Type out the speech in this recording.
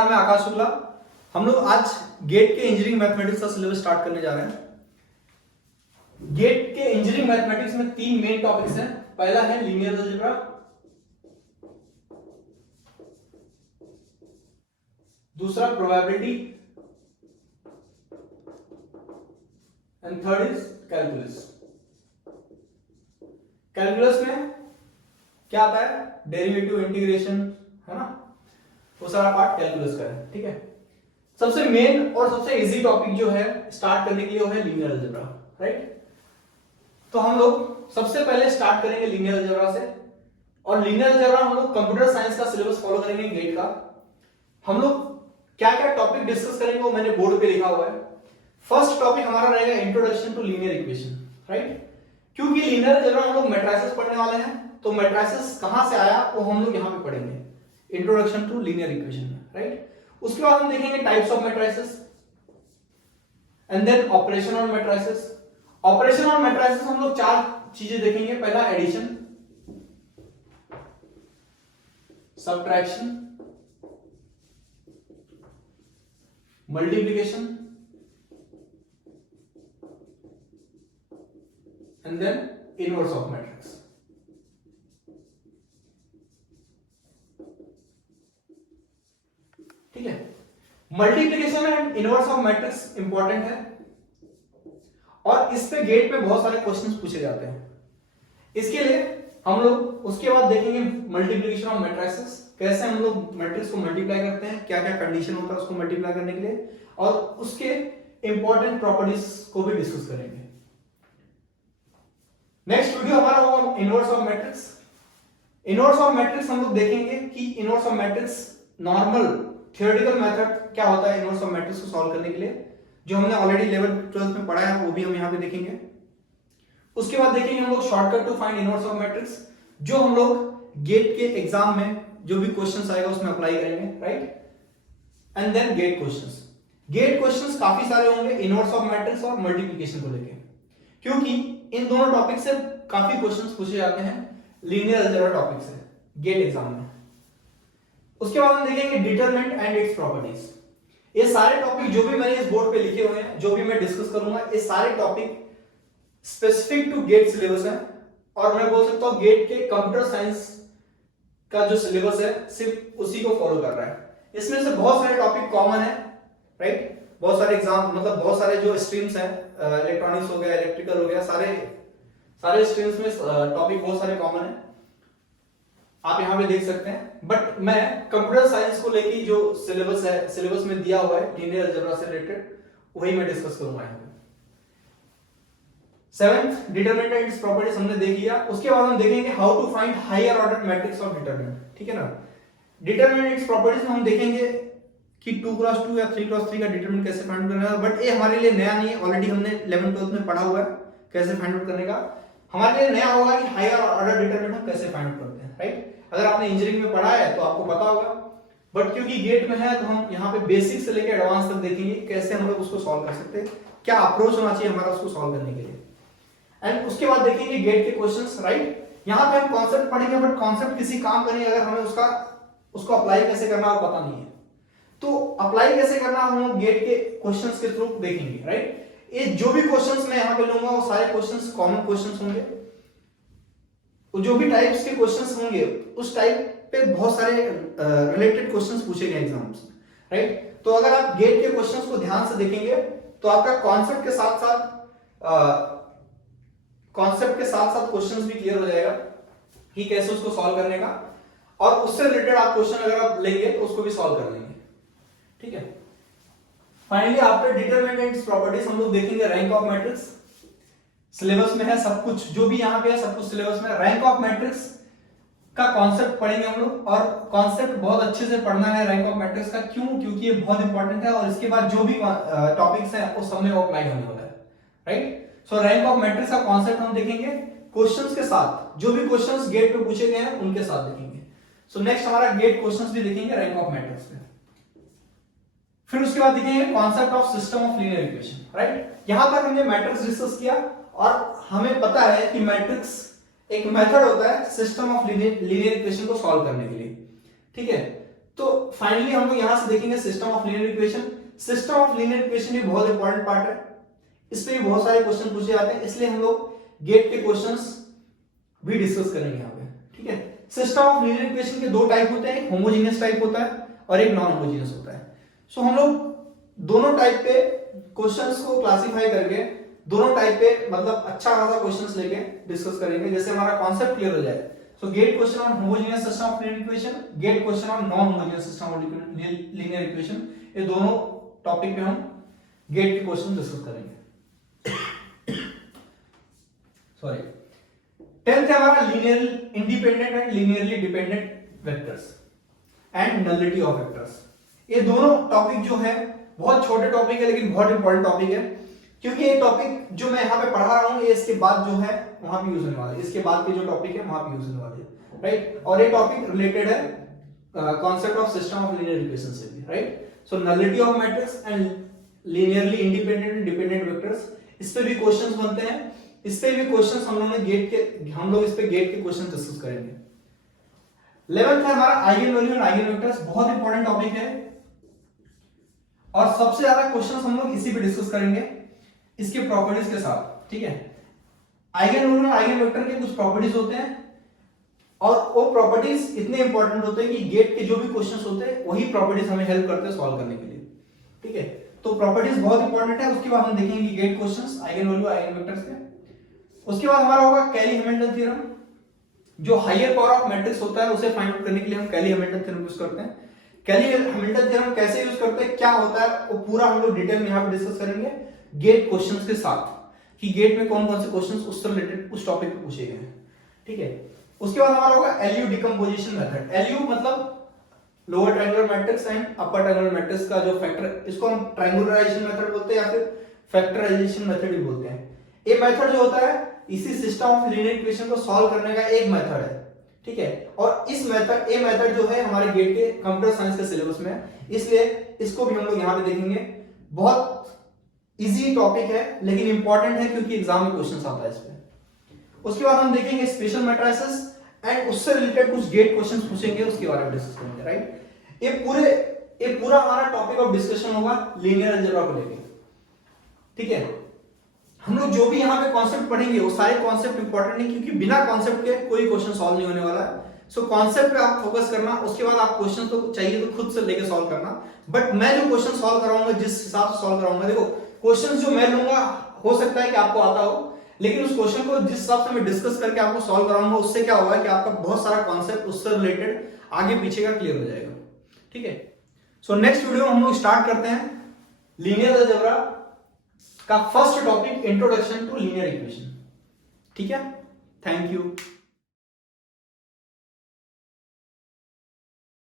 मेरा नाम है आकाश शुक्ला। हम लोग आज गेट के इंजीनियरिंग मैथमेटिक्स का सिलेबस स्टार्ट करने जा रहे हैं। गेट के इंजीनियरिंग मैथमेटिक्स में तीन मेन टॉपिक्स हैं। पहला है लीनियर अलजेब्रा, दूसरा probability and third is calculus. Calculus में क्या आता है? डेरिवेटिव, इंटीग्रेशन, है ना, वो सारा पार्ट कैलकुलस का है। ठीक है, सबसे मेन और सबसे इजी टॉपिक जो है स्टार्ट करने के लिए वो है लीनियर अलजेब्रा, राइट। तो हम लोग सबसे पहले स्टार्ट करेंगे लीनियर अलजेब्रा से, और लीनियर अलजेब्रा हम लोग कंप्यूटर साइंस का सिलेबस फॉलो करेंगे गेट का। हम लोग क्या क्या टॉपिक डिस्कस करेंगे वो मैंने बोर्ड पे लिखा हुआ है। फर्स्ट टॉपिक हमारा रहेगा introduction to linear equation, right. क्योंकि लीनियर अलजेब्रा हम लोग मैट्रिसेस पढ़ने वाले हैं, तो मैट्रिसेस कहां से आया वो हम लोग यहां पे पढ़ेंगे, introduction to linear equation, right. उसके बाद हम देखेंगे types of matrices and then operation on matrices. Operation on matrices हम लोग चार चीजें देखेंगे। पहला addition, subtraction, multiplication and then inverse of matrix. ठीक है, multiplication and inverse of matrix important है और इस पे गेट पे बहुत सारे क्वेश्चंस पूछे जाते हैं। इसके लिए हम लोग उसके बाद देखेंगे मल्टीप्लिकेशन ऑफ मैट्रिसेस, कैसे हम लोग मैट्रिक्स को मल्टीप्लाई करते हैं, क्या क्या कंडीशन होता है उसको मल्टीप्लाई करने के लिए, और उसके इंपॉर्टेंट प्रॉपर्टीज को भी डिस्कस करेंगे। नेक्स्ट वीडियो हमारा होगा inverse of matrix. Inverse of matrix हम लोग देखेंगे कि inverse of matrix normal theoretical method क्या होता है इनवर्स ऑफ मैट्रिक्स को सॉल्व करने के लिए, जो हमने ऑलरेडी 11th 12th में पढ़ा है वो भी हम यहां पे देखेंगे। उसके बाद देखेंगे हम लोग shortcut to find inverse of matrix, जो हम लोग गेट के एग्जाम में जो भी क्वेश्चंस आएगा उसमें अप्लाई करेंगे, right. And then GATE questions. GATE questions काफी सारे होंगे इनवर्स ऑफ मैट्रिक्स और मल्टीप्लिकेशन को लेके, क्योंकि इन दोनों टॉपिक से काफी क्वेश्चंस पूछे जाते हैं लीनियर अलजेब्रा टॉपिक से गेट एग्जाम में। उसके बाद हम देखेंगे डिटरमिनेंट एंड इट्स प्रॉपर्टीज। ये सारे टॉपिक जो भी मैंने इस बोर्ड पे लिखे हुए हैं, जो भी मैं डिस्कस करूंगा, ये सारे topic specific to GATE syllabus है, और मैं बोल सकता हूं गेट के कंप्यूटर साइंस का जो सिलेबस है सिर्फ उसी को फॉलो कर रहा है। इसमें से बहुत सारे टॉपिक कॉमन है, राइट। बहुत सारे एग्जाम, मतलब बहुत सारे जो स्ट्रीम्स हैं, इलेक्ट्रॉनिक्स हो गया, इलेक्ट्रिकल हो गया, सारे स्ट्रीम्स में टॉपिक बहुत सारे कॉमन है, आप यहां पे देख सकते हैं। बट मैं कंप्यूटर साइंस को लेके जो सिलेबस है, सिलेबस में दिया हुआ है लीनियर अलजेब्रा से रिलेटेड, वही मैं डिस्कस करूंगा यहां पे। 7th determinant and its properties हमने देख लिया। उसके बाद हम देखेंगे how to find higher order matrix of determinant, ठीक है ना। डिटरमिनेंट एंड इट्स प्रॉपर्टीज में हम देखेंगे कि 2x2 या 3x3 का डिटरमिनेंट कैसे फाइंड करना है, बट ये हमारे लिए नया नहीं है, ऑलरेडी हमने 11th 12th में पढ़ा हुआ है कैसे फाइंड आउट करने का। हमारे लिए नया होगा कि हायर ऑर्डर डिटरमिनेंट हम कैसे फाइंड आउट करते हैं, राइट। अगर आपने इंजीनियरिंग में पढ़ा है तो आपको पता होगा, बट क्योंकि गेट में है तो हम यहाँ पे बेसिक से लेकर एडवांस तक देखेंगे कैसे हम लोग उसको सॉल्व कर सकते हैं, क्या अप्रोच होना चाहिए हमारा उसको सॉल्व करने के लिए। एंड उसके बाद देखेंगे गेट के क्वेश्चंस, राइट। यहाँ पे हम कॉन्सेप्ट पढ़ेंगे, बट कॉन्सेप्ट किसी काम का नहीं अगर हमें उसको अप्लाई कैसे करना वो पता नहीं है, तो अप्लाई कैसे करना हम लोग गेट के क्वेश्चंस के थ्रू देखेंगे, राइट। ये जो भी क्वेश्चंस मैं यहाँ पे लूंगा वो सारे क्वेश्चंस कॉमन क्वेश्चंस होंगे। जो भी टाइप्स के क्वेश्चंस होंगे उस टाइप पे बहुत सारे रिलेटेड क्वेश्चंस पूछे गए एग्जाम्स में, राइट। तो अगर आप गेट के क्वेश्चंस को ध्यान से देखेंगे तो आपका कॉन्सेप्ट के साथ साथ क्वेश्चंस भी क्लियर हो जाएगा कि कैसे उसको सॉल्व करने का, और उससे रिलेटेड आप क्वेश्चन अगर आप लेंगे तो उसको भी सॉल्व कर लेंगे, ठीक है। Finally after determinant and its properties हम लोग देखेंगे रैंक ऑफ मैट्रिक्स। सिलेबस में है सब कुछ, जो भी यहाँ पे है सब कुछ सिलेबस में। रैंक ऑफ मैट्रिक्स का कॉन्सेप्ट पढ़ेंगे हम लोग, और कॉन्सेप्ट बहुत अच्छे से पढ़ना है रैंक ऑफ मैट्रिक्स का। क्यों? क्योंकि ये बहुत इंपॉर्टेंट है, और इसके बाद जो भी टॉपिक्स हैं वो सब में अप्लाई होने वाला है, right. So rank of matrix का कॉन्सेप्ट हम देखेंगे क्वेश्चंस के साथ, जो भी क्वेश्चंस गेट पे पूछे गए हैं उनके साथ देखेंगे। सो नेक्स्ट हमारा गेट क्वेश्चंस भी देखेंगे रैंक ऑफ मैट्रिक्स में। फिर उसके बाद देखेंगे concept of system of linear equation, right. यहां तक हमने मैट्रिक्स डिस्कस किया, और हमें पता है कि मैट्रिक्स एक मेथड होता है सिस्टम ऑफ लीनियर इक्वेशन को सॉल्व करने के लिए, ठीक है। तो फाइनली हम लोग यहां से देखेंगे system of linear equation. System of linear equation भी बहुत इंपॉर्टेंट पार्ट है, इस पे भी बहुत सारे क्वेश्चन पूछे जाते हैं, इसलिए हम लोग गेट के क्वेश्चंस भी डिस्कस करेंगे यहाँ पे, ठीक है। सिस्टम ऑफ लीनियर इक्वेशन के दो टाइप होते हैं, एक होमोजेनियस टाइप होता है और एक नॉन होमोजेनियस होता है। सो हम लोग दोनों टाइप पे क्वेश्चंस को क्लासिफाई करके दोनों टाइप पे मतलब अच्छा खासा क्वेश्चंस लेके डिस्कस करेंगे, जैसे हमारा कॉन्सेप्ट क्लियर हो जाए। So GATE question on homogeneous system of linear equation, GATE question on non homogeneous system of linear equation, ये दोनों टॉपिक पे हम गेट के क्वेश्चन डिस्कस करेंगे। सॉरी, 10th है हमारा linear independent and linearly dependent vectors and nullity of vectors. ये दोनों टॉपिक जो है बहुत छोटे टॉपिक है लेकिन बहुत इंपॉर्टेंट टॉपिक है, क्योंकि ये टॉपिक जो मैं यहाँ पे पढ़ा रहा हूँ ये इसके बाद जो है वहां पे यूज होने वाला है, इसके बाद के जो टॉपिक है वहां पे यूज होने वाले हैं, राइट। और ये टॉपिक रिलेटेड है concept of system of linear equation से भी, right. So nullity of matrix and linearly independent and dependent vectors, इस पे भी क्वेश्चंस बनते हैं, इस पे भी क्वेश्चंस हम लोग इस पे गेट के क्वेश्चन डिस्कस करेंगे। 11th है हमारा eigen value and eigen vectors, बहुत इंपॉर्टेंट टॉपिक है और सबसे ज्यादा क्वेश्चंस हम लोग इसी पे डिस्कस करेंगे इसके प्रॉपर्टीज के साथ, ठीक है। आइगन वैल्यू और आइगन वेक्टर के कुछ प्रॉपर्टीज होते हैं और वो प्रॉपर्टीज इतने इंपॉर्टेंट होते हैं कि गेट के जो भी क्वेश्चंस होते हैं वही प्रॉपर्टीज हमें हेल्प करते हैं सॉल्व करने के लिए, ठीक है। तो प्रॉपर्टीज बहुत इंपॉर्टेंट है, उसके बाद हम देखेंगे gate questions eigen value eigen vectors के। उसके बाद हमारा होगा कैली-हैमिल्टन थ्योरम, जो हायर पावर ऑफ मैट्रिक्स होता है उसे फाइंड आउट करने के लिए हम कैली-हैमिल्टन थ्योरम यूज करते हैं। कैली-हैमिल्टन थ्योरम कैसे यूज करते हैं, क्या होता है, वो पूरा हम लोग डिटेल में यहाँ पे डिस्कस करेंगे गेट क्वेश्चंस के साथ, कि गेट में कौन कौन से क्वेश्चंस उससे रिलेटेड उस टॉपिक पे पूछे गए हैं, ठीक है। उसके बाद हमारा होगा एलयू डिकम्पोजिशन मेथड। एलयू मतलब lower triangular matrix and upper triangular matrix का जो फैक्टर, इसको हम ट्रायंगुलराइजेशन मेथड बोलते हैं या फिर फैक्टराइजेशन मेथड भी बोलते हैं। ये मेथड जो होता है इसी सिस्टम ऑफ लीनियर इक्वेशन को सॉल्व करने का एक मेथड है, ठीक है। और इस मेथड ये मेथड जो है हमारे गेट के कंप्यूटर साइंस के सिलेबस में है, इसलिए इसको भी हम लोग यहाँ पे देखेंगे। बहुत इजी टॉपिक है लेकिन इंपॉर्टेंट है क्योंकि एग्जाम में क्वेश्चन आता है इस पे। उसके बाद हम देखेंगे स्पेशल मैट्रिसेस एंड उससे रिलेटेड कुछ गेट क्वेश्चंस पूछेंगे, उसके बारे में डिस्कस करेंगे, राइट। ये पूरा हमारा टॉपिक ऑफ डिस्कशन होगा लीनियर अलजेब्रा को लेके, ठीक है। हम लोग जो भी यहाँ पे कॉन्सेप्ट पढ़ेंगे वो सारे कॉन्सेप्ट इंपॉर्टेंट नहीं, क्योंकि बिना कॉन्सेप्ट के कोई क्वेश्चन सॉल्व नहीं होने वाला है। सो कॉन्सेप्ट पे आप फोकस करना, उसके बाद आप क्वेश्चन तो चाहिए तो खुद से लेके सॉल्व करना। बट मैं जो क्वेश्चन सॉल्व कराऊंगा, जिस हिसाब से सॉल्व कराऊंगा, देखो क्वेश्चन जो मैं लूंगा हो सकता है कि आपको आता हो, लेकिन उस क्वेश्चन को जिस हिसाब से मैं डिस्कस करके आपको सॉल्व कराऊंगा उससे क्या होगा कि आपका बहुत सारा कॉन्सेप्ट उससे रिलेटेड आगे पीछे का क्लियर हो जाएगा, ठीक है। सो नेक्स्ट वीडियो में हम लोग स्टार्ट करते हैं लीनियर अलजेब्रा का first topic, introduction to linear equation, ठीक है। Thank you.